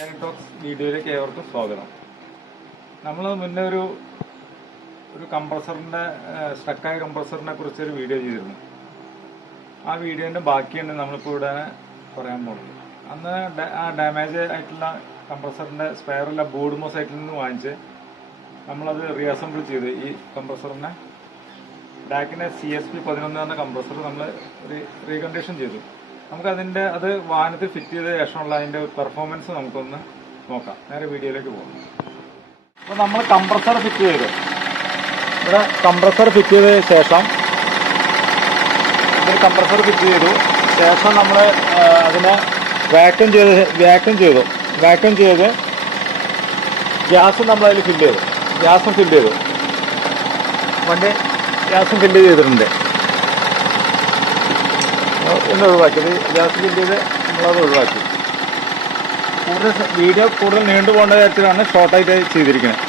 Talks വീഡിയോയിലേക്ക് ഏവർക്കും സ്വാഗതം. നമ്മൾ മുന്നേ ഒരു ഒരു കംപ്രസറിന്റെ സ്റ്റക്കായ കംപ്രസറിനെ കുറിച്ചൊരു വീഡിയോ ചെയ്തിരുന്നു. ആ വീഡിയോന്റെ ബാക്കിയാണ് നമ്മളിപ്പോൾ ഇവിടെ പറയാൻ പോകുന്നത്. അന്ന് ആ ഡാമേജ് ആയിട്ടുള്ള കംപ്രസറിന്റെ സ്പെയറുള്ള ബോർഡ് സൈറ്റിൽ നിന്ന് വാങ്ങിച്ച് നമ്മളത് റീഅസംബിൾ ചെയ്ത് ഈ കംപ്രസറിനെ. ഡാക്കിന്റെ സി എസ് പി പതിനൊന്ന് എന്ന കംപ്രസർ നമ്മൾ റീകണ്ടീഷൻ ചെയ്തു. നമുക്കതിന്റെ അത് വാഹനത്തിൽ ഫിറ്റ് ചെയ്ത ശേഷമുള്ള അതിന്റെ പെർഫോമൻസ് നമുക്കൊന്ന് നോക്കാം. നേരെ വീഡിയോയിലേക്ക് പോകാം. അപ്പോൾ നമ്മൾ കംപ്രസർ ഫിറ്റ് ചെയ്തു. ഇവിടെ കംപ്രസർ ഫിറ്റ് ചെയ്ത ശേഷം കംപ്രസർ ഫിറ്റ് ചെയ്തു. ശേഷം നമ്മൾ അതിനെ വാക്യൂം ചെയ്ത് വാക്യൂം ചെയ്തു. വാക്യൂം ചെയ്ത് ഗ്യാസ് നമ്മൾ അതിൽ ഫില്ല് ചെയ്തു. ഗ്യാസും ഫില്ല് ചെയ്തു. വണ്ടി ഗ്യാസും ഫില്ല് ചെയ്തിട്ടുണ്ട്. ഒന്ന് ഒഴിവാക്കി. ഇത് ഗ്യാസ് ഫില്ല് ചെയ്ത് നമ്മളത് ഒഴിവാക്കി. കൂടുതൽ വീഡിയോ കൂടുതൽ നീണ്ടു പോകേണ്ട കാര്യത്തിലാണ് ഷോർട്ടായിട്ട് ചെയ്തിരിക്കുന്നത്.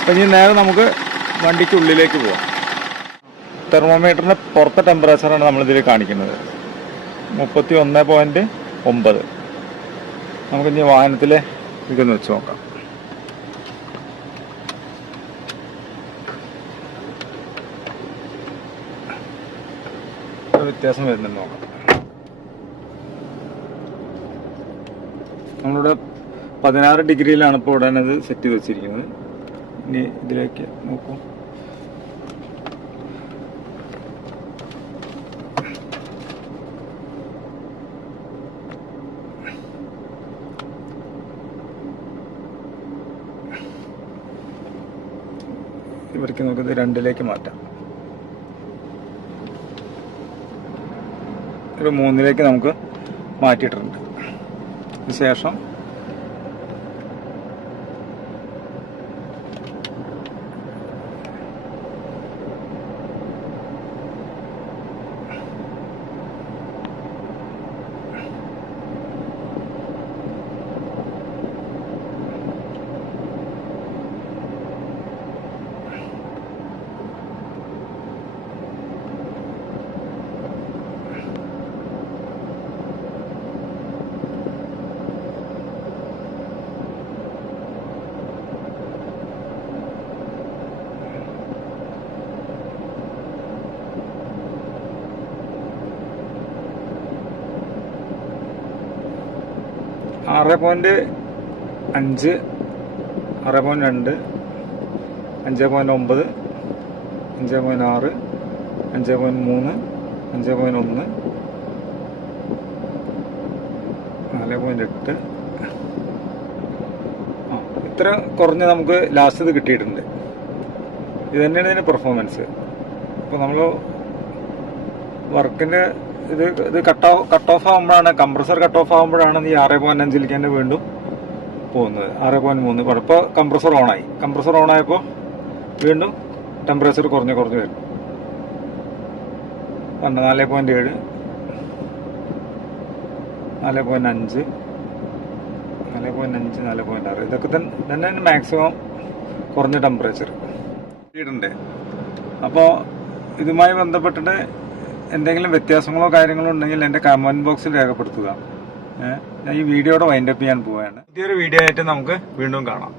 അപ്പം ഇനി നേരെ നമുക്ക് വണ്ടിക്ക് ഉള്ളിലേക്ക് പോവാം. തെർമോമീറ്ററിന്റെ പുറത്തെ ടെമ്പറേച്ചറാണ് നമ്മളിതിൽ കാണിക്കുന്നത്. മുപ്പത്തി ഒന്ന് പോയിന്റ് ഒമ്പത്. നമുക്കിനി വാഹനത്തിലെ ഇതൊന്ന് വെച്ച് നോക്കാം. വ്യത്യാസം വരുന്നുണ്ട് നോക്കാം. നമ്മളിവിടെ പതിനാറ് ഡിഗ്രിയിലാണ് ഇപ്പോൾ ഉടനെ അത് സെറ്റ് ചെയ്ത് വെച്ചിരിക്കുന്നത്. ഇനി ഇതിലേക്ക് നോക്കൂ. ഇവർക്ക് നമുക്കിത് രണ്ടിലേക്ക് മാറ്റാം. ഒരു മൂന്നിലേക്ക് നമുക്ക് മാറ്റിയിട്ടുണ്ട് ശേഷം ആറ് പോയിന്റ് അഞ്ച് ആറ് പോയിന്റ് രണ്ട് അഞ്ച് പോയിന്റ് ഒമ്പത് അഞ്ച് പോയിന്റ് ആറ് അഞ്ച് പോയിന്റ് മൂന്ന് അഞ്ച് പോയിന്റ് ഒന്ന് നാല് പോയിന്റ് എട്ട്. ആ ഇത്ര കുറഞ്ഞ് നമുക്ക് ലാസ്റ്റ് ഇത് കിട്ടിയിട്ടുണ്ട്. ഇത് തന്നെയാണ് ഇതിന്റെ പെർഫോമൻസ് അപ്പോൾ നമ്മൾ വർക്കിന്റെ ഇത് ഇത് കട്ട് ഓഫ് കട്ട് ഓഫ് ആകുമ്പോഴാണ് കംപ്രസർ കട്ട് ഓഫ് ആകുമ്പോഴാണ് ഈ ആറ് പോയിന്റ് അഞ്ചിലേക്ക് തന്നെ വീണ്ടും പോകുന്നത്. ആറ് പോയിന്റ് മൂന്ന്. ഇപ്പോൾ കംപ്രസർ ഓണായി കംപ്രസർ ഓണായപ്പോൾ വീണ്ടും ടെമ്പറേച്ചർ കുറഞ്ഞ് കുറഞ്ഞ് വരും. കണ്ട? നാല് പോയിന്റ് ഏഴ്. നാല് പോയിന്റ് അഞ്ച്. നാല് പോയിന്റ് അഞ്ച് നാല് പോയിന്റ് ആറ്. ഇതൊക്കെ തന്നെ തന്നെ മാക്സിമം കുറഞ്ഞ ടെമ്പറേച്ചർ ഉണ്ട് അപ്പോൾ ഇതുമായി ബന്ധപ്പെട്ടിട്ട് എന്തെങ്കിലും വ്യത്യാസങ്ങളോ കാര്യങ്ങളോ ഉണ്ടെങ്കിൽ എന്റെ കമന്റ് ബോക്സിൽ രേഖപ്പെടുത്തുക. ഞാൻ ഈ വീഡിയോയുടെ വൈൻഡപ്പ് ചെയ്യാൻ പോവുകയാണ് പുതിയൊരു വീഡിയോ ആയിട്ട് നമുക്ക് വീണ്ടും കാണാം.